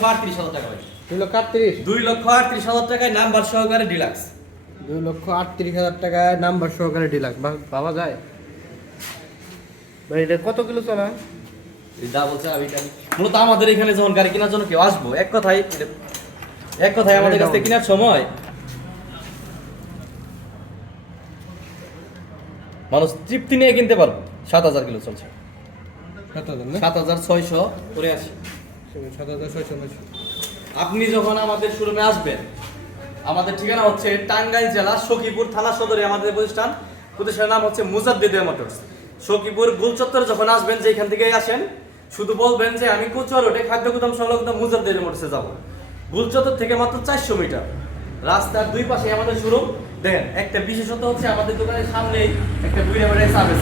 2,38,000 টাকা ভাই। 2,38,000 2,38,000 টাকায় নাম্বার সহকারে ডিলাক্স। 2,38,000 টাকায় নাম্বার সহকারে ডিলাক্স পাওয়া যায় ভাই। এটা কত কিলো চলা? যা বলছে আমি মূলত আমাদের এখানে যখন গাড়ি কেনার জন্য কেউ আসবো, এক কথায় আমাদের কাছ থেকে কেনার সময় মানুষ তৃপ্তি নিয়ে কিনতে পারবো। 7,000 কিলো চলছে, 7,683। 7,680। আপনি যখন আমাদের শোরুমে আসবেন, আমাদের ঠিকানা হচ্ছে টাঙ্গাইল জেলা সখীপুর থানা সদরে আমাদের প্রতিষ্ঠানের নাম হচ্ছে মুজাদ্দিদ মোটরস। সখীপুর গুলচত্বরে যখন আসবেন, যেখান থেকে আসেন, শুধু বলবেন যে আমি কচুয়া রোডে খাদ্য গুদাম সংলগ্ন মুজাদ্দিদ মোটরসে যাব। গুলচত্বর থেকে মাত্র 400 মিটার, রাস্তার দুই পাশে আমাদের শোরুম। দেখেন, একটা বিশেষত্ব হচ্ছে আমাদের দোকানের সামনেই একটা বুড়িয়া বাড়ির সার্ভিস।